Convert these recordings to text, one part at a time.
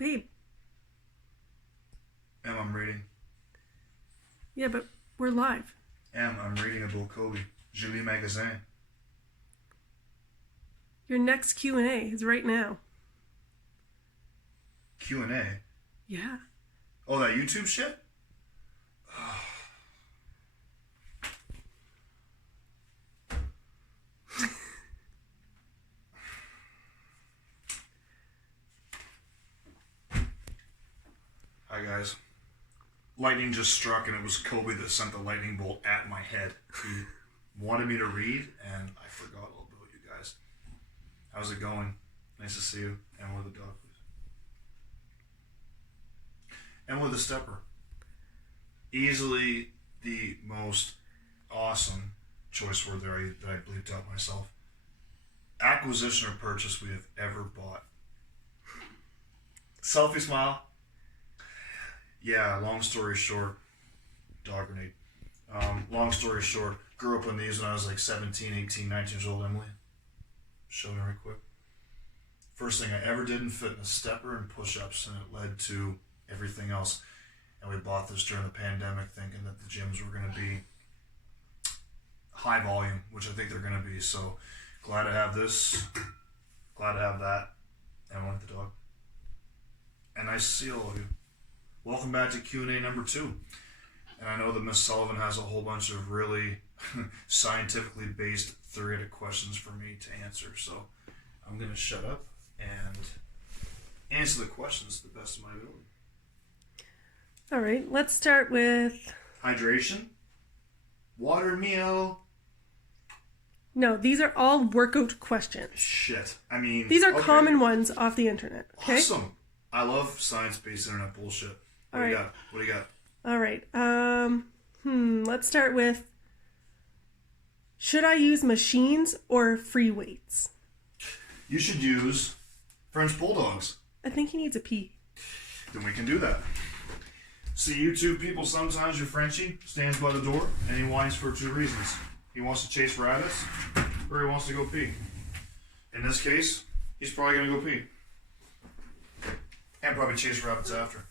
Babe. I'm reading. Yeah, but we're live. I'm reading about Kobe. Je lis magazine. Your next Q&A is right now. Q&A? Yeah. Oh, that YouTube shit? Hi, guys. Lightning just struck, and it was Kobe that sent the lightning bolt at my head. He wanted me to read, and I forgot all about you guys. How's it going? Nice to see you. And with the dog, please. And with the stepper. Easily the most awesome choice word there that I bleeped out myself. Acquisition or purchase we have ever bought. Selfie smile. Yeah, long story short, dog grenade. Long story short, grew up on these when I was like 17, 18, 19 years old, Emily. Show me right quick. First thing I ever did in fitness, stepper and push-ups, and it led to everything else. And we bought this during the pandemic thinking that the gyms were going to be high volume, which I think they're going to be. So glad to have this, glad to have that, and I want the dog. And nice to see all of you. Welcome back to Q&A number 2. And I know that Miss Sullivan has a whole bunch of really scientifically based theoretic questions for me to answer. So I'm going to shut up and answer the questions to the best of my ability. All right, let's start with... Hydration. Water meal. No, these are all workout questions. Shit. I mean... These are common ones off the internet, okay? Awesome. I love science-based internet bullshit. What do you got? What do you got? All right. Let's start with, should I use machines or free weights? You should use French bulldogs. I think he needs a pee. Then we can do that. See, you two people, sometimes your Frenchie stands by the door and he whines for 2 reasons. He wants to chase rabbits or he wants to go pee. In this case, he's probably going to go pee. And probably chase rabbits after.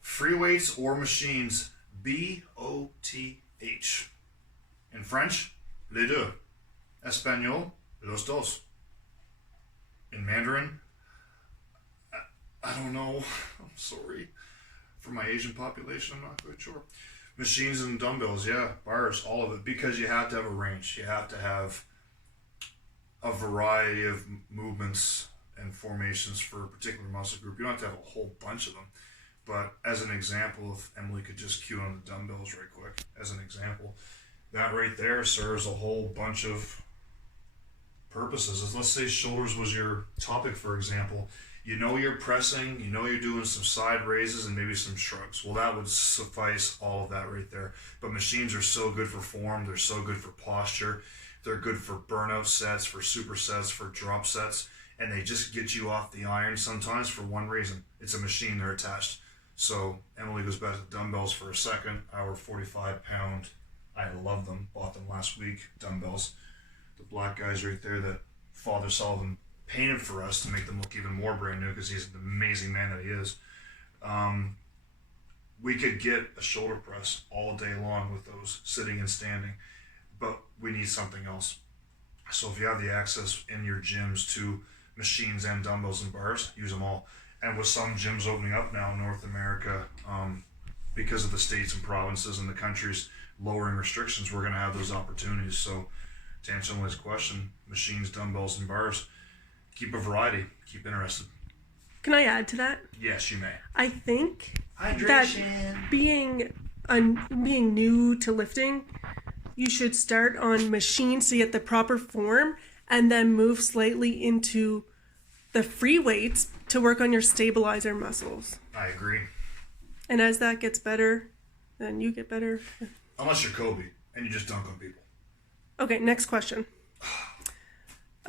Free weights or machines, B-O-T-H. In French, les deux. Espanol, los dos. In Mandarin, I don't know. I'm sorry. For my Asian population, I'm not quite sure. Machines and dumbbells, yeah, bars, all of it. Because you have to have a range. You have to have a variety of movements and formations for a particular muscle group. You don't have to have a whole bunch of them. But as an example, if Emily could just cue on the dumbbells right quick, as an example, that right there serves a whole bunch of purposes. As let's say shoulders was your topic, for example. You know you're pressing, you know you're doing some side raises and maybe some shrugs. Well, that would suffice all of that right there. But machines are so good for form. They're so good for posture. They're good for burnout sets, for supersets, for drop sets. And they just get you off the iron sometimes for one reason. It's a machine they're attached. So Emily goes back to dumbbells for a second. Our 45-pound, I love them, bought them last week, dumbbells. The black guys right there that Father Sullivan painted for us to make them look even more brand new because he's an amazing man that he is. We could get a shoulder press all day long with those sitting and standing, but we need something else. So if you have the access in your gyms to machines and dumbbells and bars, use them all. And with some gyms opening up now in North America, because of the states and provinces and the countries lowering restrictions, we're going to have those opportunities. So to answer Emily's question, machines, dumbbells, and bars, keep a variety, keep interested. Can I add to that? Yes, you may. I think Hydration. that being new to lifting, you should start on machines to get the proper form and then move slightly into the free weights to work on your stabilizer muscles. I agree. And as that gets better, then you get better. Unless you're Kobe and you just dunk on people. Okay, next question.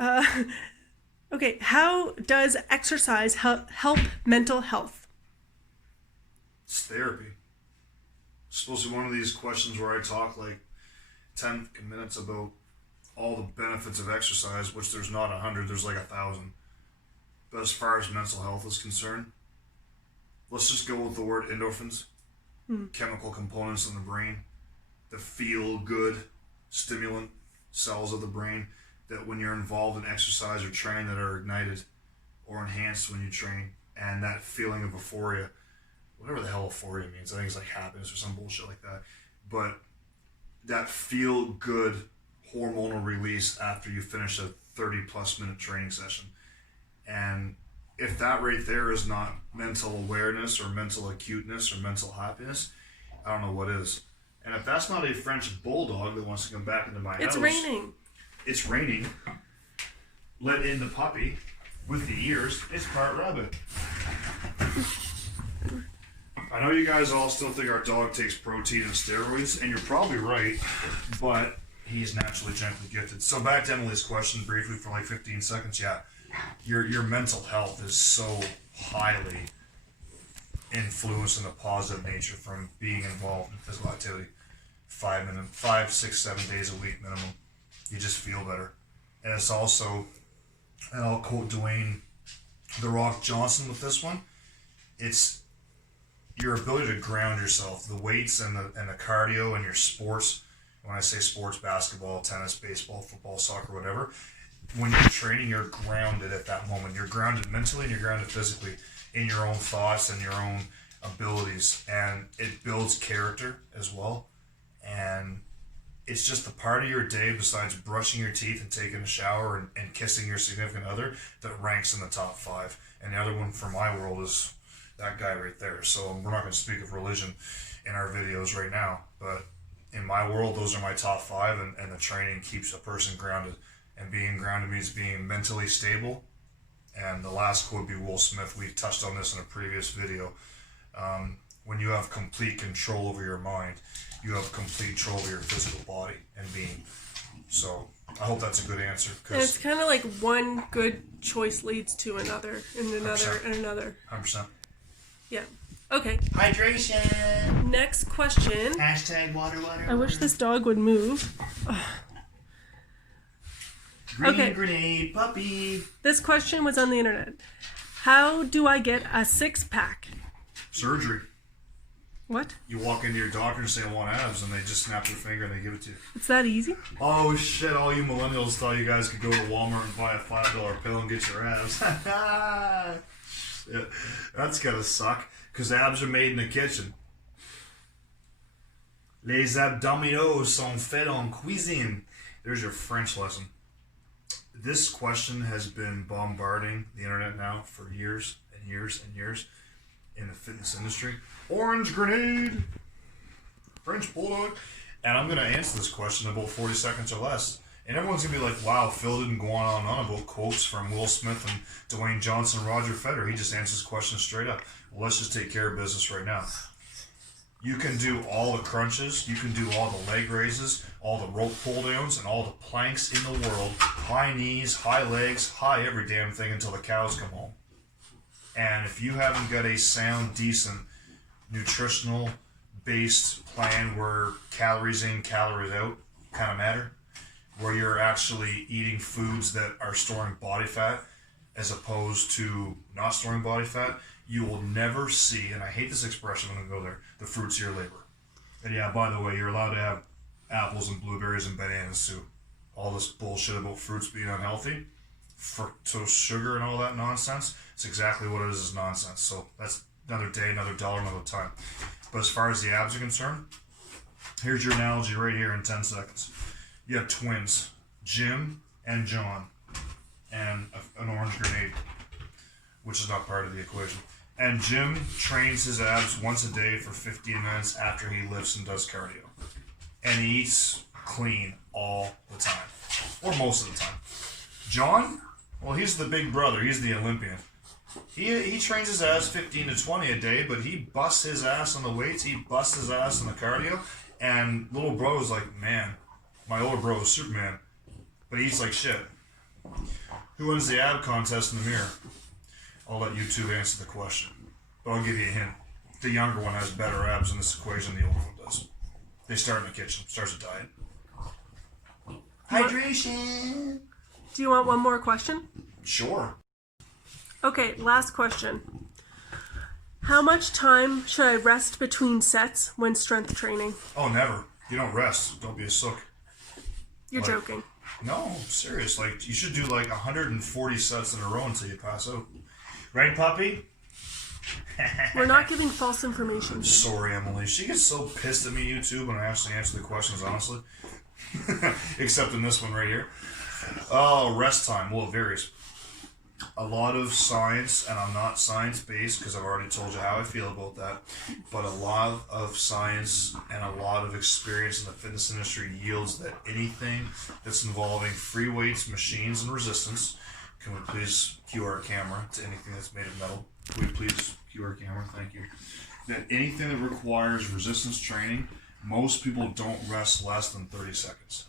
Okay, how does exercise help mental health? It's therapy. It's supposed to be one of these questions where I talk like 10 minutes about all the benefits of exercise, which there's not 100, there's like 1,000. But as far as mental health is concerned, let's just go with the word endorphins, chemical components in the brain, the feel-good stimulant cells of the brain that when you're involved in exercise or training that are ignited or enhanced when you train, and that feeling of euphoria, whatever the hell euphoria means, I think it's like happiness or some bullshit like that, but that feel-good hormonal release after you finish a 30-plus minute training session. And if that right there is not mental awareness or mental acuteness or mental happiness, I don't know what is. And if that's not a French bulldog that wants to come back into my house... It's raining. It's raining. Let in the puppy with the ears. It's part rabbit. I know you guys all still think our dog takes protein and steroids, and you're probably right, but he's naturally genetically gifted. So back to Emily's question briefly for like 15 seconds. Yeah, your mental health is so highly influenced in a positive nature from being involved in physical activity. 5, 6, 7 days a week minimum. You just feel better. And it's also, and I'll quote Dwayne "The Rock" Johnson with this one, it's your ability to ground yourself, the weights and the cardio and your sports. When I say sports, basketball, tennis, baseball, football, soccer, whatever, when you're training, you're grounded at that moment. You're grounded mentally and you're grounded physically in your own thoughts and your own abilities. And it builds character as well. And it's just the part of your day, besides brushing your teeth and taking a shower and kissing your significant other, that ranks in the top 5. And the other one for my world is that guy right there. So we're not going to speak of religion in our videos right now, but in my world, those are my top 5, and the training keeps a person grounded. And being grounded means being mentally stable. And the last quote would be Will Smith. We touched on this in a previous video. When you have complete control over your mind, you have complete control over your physical body and being. So I hope that's a good answer. And it's kind of like one good choice leads to another, and another, 100%. and another. 100%. Yeah. Okay. Hydration. Next question. Hashtag water. I wish this dog would move. Green Okay. grenade puppy. This question was on the internet. How do I get a 6-pack? Surgery. What? You walk into your doctor and say, I want abs, and they just snap their finger and they give it to you. It's that easy? Oh shit, all you millennials thought you guys could go to Walmart and buy a $5 pill and get your abs. Yeah, that's gotta suck, because abs are made in the kitchen. Les abdominaux sont faits en cuisine. There's your French lesson. This question has been bombarding the internet now for years and years and years in the fitness industry. Orange grenade, French bulldog. And I'm going to answer this question in about 40 seconds or less. And everyone's going to be like, wow, Phil didn't go on and on about quotes from Will Smith and Dwayne Johnson and Roger Federer. He just answers questions straight up. Well, let's just take care of business right now. You can do all the crunches, you can do all the leg raises, all the rope pull downs, and all the planks in the world. High knees, high legs, high every damn thing until the cows come home. And if you haven't got a sound, decent, nutritional based plan where calories in, calories out kind of matter, where you're actually eating foods that are storing body fat as opposed to not storing body fat, you will never see, and I hate this expression, I'm going to go there, the fruits of your labor. And yeah, by the way, you're allowed to have apples and blueberries and bananas too. All this bullshit about fruits being unhealthy, fructose sugar and all that nonsense, it's exactly what it is nonsense. So that's another day, another dollar, another time. But as far as the abs are concerned, here's your analogy right here in 10 seconds. You have twins, Jim and John, and an orange grenade, which is not part of the equation. And Jim trains his abs once a day for 15 minutes after he lifts and does cardio. And he eats clean all the time, or most of the time. John, well, he's the big brother. He's the Olympian. He trains his ass 15 to 20 a day, but he busts his ass on the weights. He busts his ass on the cardio. And little bro's like, man, my older bro is Superman, but he eats like shit. Who wins the ab contest in the mirror? I'll let you two answer the question, but I'll give you a hint. The younger one has better abs in this equation than the older one does. They start in the kitchen. Starts a diet. Hydration. Do you want one more question? Sure. Okay, last question. How much time should I rest between sets when strength training? Oh, never. You don't rest. Don't be a sook. You're Like- joking. No, I'm serious. Like, you should do like 140 sets in a row until you pass out. Right, puppy? We're not giving false information. Sorry, Emily. She gets so pissed at me, YouTube, when I actually answer the questions honestly. Except in this one right here. Oh, rest time. Well, it varies. A lot of science, and I'm not science-based because I've already told you how I feel about that, but a lot of science and a lot of experience in the fitness industry yields that anything that's involving free weights, machines, and resistance, can we please cue our camera to anything that's made of metal? Can we please cue our camera? Thank you. That anything that requires resistance training, most people don't rest less than 30 seconds.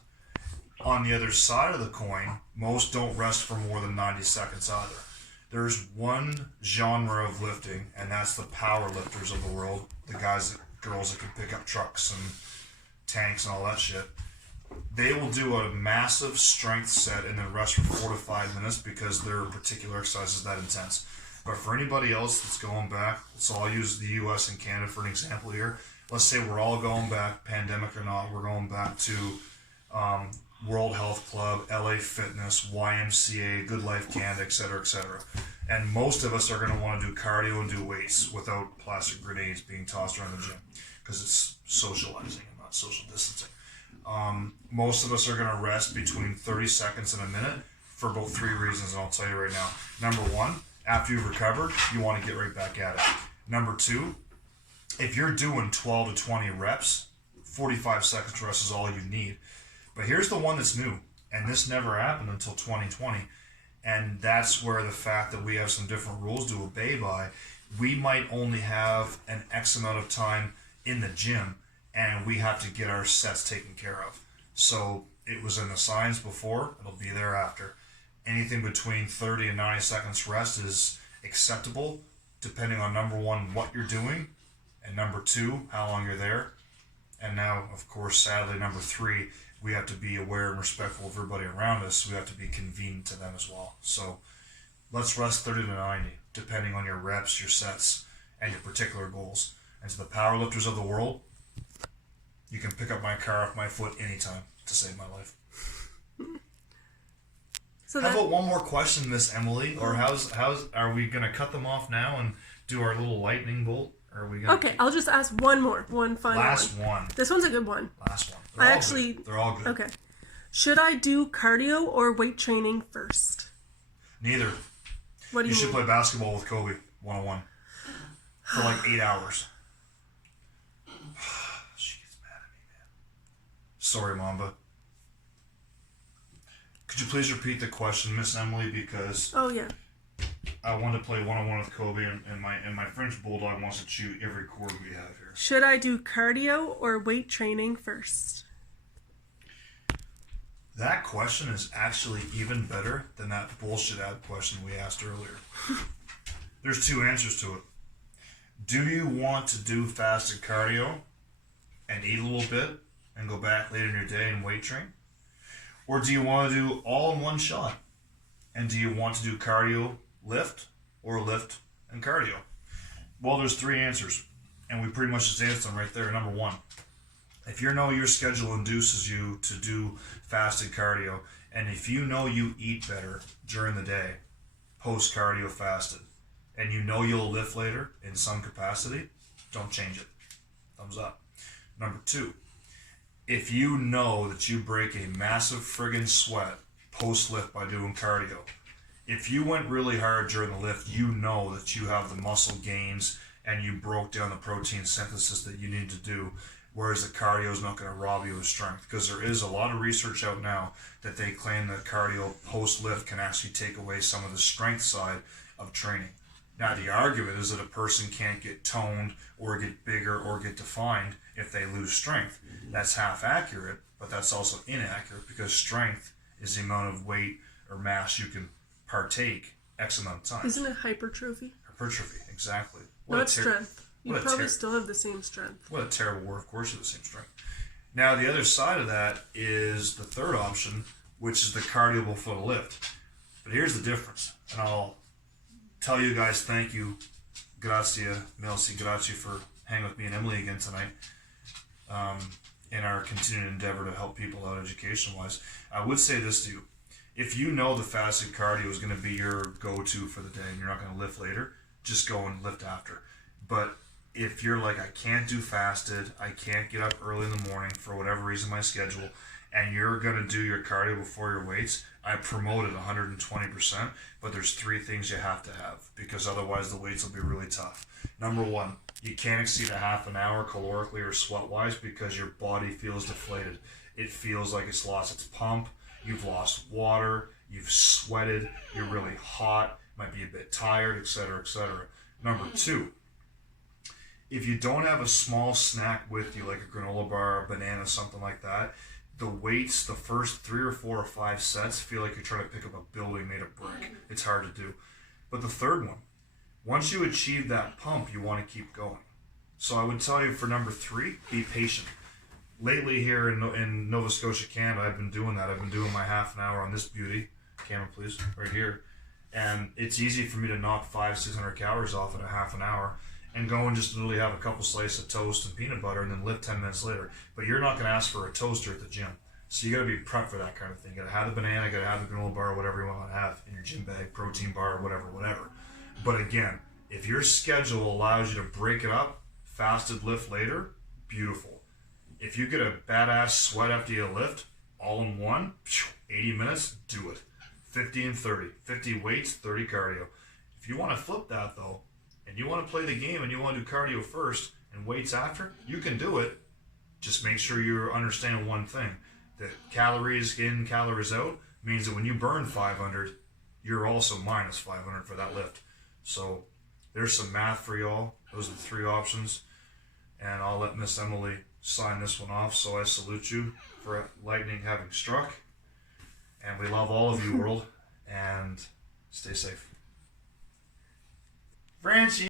On the other side of the coin, most don't rest for more than 90 seconds either. There's one genre of lifting, and that's the power lifters of the world, the guys, girls that can pick up trucks and tanks and all that shit. They will do a massive strength set and then rest for 4 to 5 minutes because their particular exercise is that intense. But for anybody else that's going back, so I'll use the US and Canada for an example here. Let's say we're all going back, pandemic or not, we're going back to World Health Club, LA Fitness, YMCA, Good Life Canada, etc., etc. And most of us are going to want to do cardio and do weights without plastic grenades being tossed around the gym because it's socializing and not social distancing. Most of us are going to rest between 30 seconds and a minute for about 3 reasons, and I'll tell you right now. Number 1, after you've recovered, you want to get right back at it. Number 2, if you're doing 12 to 20 reps, 45 seconds rest is all you need. But here's the one that's new, and this never happened until 2020, and that's where the fact that we have some different rules to obey by, we might only have an X amount of time in the gym, and we have to get our sets taken care of. So it was in the science before, it'll be there after. Anything between 30 and 90 seconds rest is acceptable, depending on number 1, what you're doing, and number 2, how long you're there. And now, of course, sadly, number 3, we have to be aware and respectful of everybody around us. We have to be convenient to them as well. So let's rest 30 to 90, depending on your reps, your sets, and your particular goals. And to the powerlifters of the world, you can pick up my car off my foot anytime to save my life. So How about one more question, Miss Emily? Or how's are we gonna cut them off now and do our little lightning bolt? Or are we gonna okay, I'll just ask one more, one final last one. one? This one's a good one. Last one. They're all actually- good. They're all good. Okay. Should I do cardio or weight training first? Neither. What do You you should mean? play basketball with Kobe 1-on-1 for like 8 hours. She gets mad at me, man. Sorry, Mamba. Could you please repeat the question, Miss Emily? Because Oh yeah. I want to play 1-on-1 with Kobe, and my French bulldog wants to chew every cord we have here. Should I do cardio or weight training first? That question is actually even better than that bullshit ad question we asked earlier. There's 2 answers to it. Do you want to do fasted cardio and eat a little bit and go back later in your day and weight train? Or do you want to do all in one shot? And do you want to do cardio, lift, or lift and cardio? Well, there's 3 answers, and we pretty much just answered them right there. Number 1, if you know your schedule induces you to do fasted cardio, and if you know you eat better during the day, post cardio fasted, and you know you'll lift later in some capacity, don't change it. Thumbs up. Number 2, if you know that you break a massive friggin' sweat post lift by doing cardio, if you went really hard during the lift, you know that you have the muscle gains and you broke down the protein synthesis that you need to do, whereas the cardio is not going to rob you of strength, because there is a lot of research out now that they claim that cardio post lift can actually take away some of the strength side of training. Now, the argument is that a person can't get toned or get bigger or get defined if they lose strength. That's half accurate, but that's also inaccurate, because strength is the amount of weight or mass you can partake X amount of time. Isn't it hypertrophy? Hypertrophy, exactly. Not strength. You what a probably ter- still have the same strength. What a terrible word. Of course, you have the same strength. Now, the other side of that is the third option, which is the cardio before the lift. But here's the difference, and I'll tell you guys thank you grazie, merci, grazie for hanging with me and Emily again tonight. In our continued endeavor to help people out education-wise. I would say this to you. If you know the fasted cardio is going to be your go-to for the day and you're not going to lift later, just go and lift after. But if you're like, I can't do fasted, I can't get up early in the morning for whatever reason, my schedule, and you're going to do your cardio before your weights, I promote it 120%, but there's 3 things you have to have because otherwise the weights will be really tough. Number 1, you can't exceed a half an hour calorically or sweat-wise because your body feels deflated. It feels like it's lost its pump, you've lost water, you've sweated, you're really hot, might be a bit tired, etc., etc. Number 2, if you don't have a small snack with you, like a granola bar, a banana, something like that, the weights, the first 3 or 4 or 5 sets feel like you're trying to pick up a building made of brick. It's hard to do. But the third one, once you achieve that pump, you want to keep going. So I would tell you for number 3, be patient. Lately here in Nova Scotia, Canada, I've been doing that. I've been doing my half an hour on this beauty. Camera, please, right here. And it's easy for me to knock 500-600 calories off in a half an hour and go and just literally have a couple slices of toast and peanut butter and then lift 10 minutes later. But you're not going to ask for a toaster at the gym. So you got to be prepped for that kind of thing. You got to have the banana, you got to have the granola bar, whatever you want to have in your gym bag, protein bar, whatever. But again, if your schedule allows you to break it up, fasted lift later, beautiful. If you get a badass sweat after you lift, all in one, 80 minutes, do it. 50 and 30. 50 weights, 30 cardio. If you want to flip that though, and you want to play the game and you want to do cardio first and weights after, you can do it. Just make sure you understand one thing, that calories in, calories out means that when you burn 500, you're also minus 500 for that lift. So there's some math for y'all. Those are the 3 options. And I'll let Miss Emily sign this one off. So I salute you for lightning having struck. And we love all of you, world. And stay safe. Francie.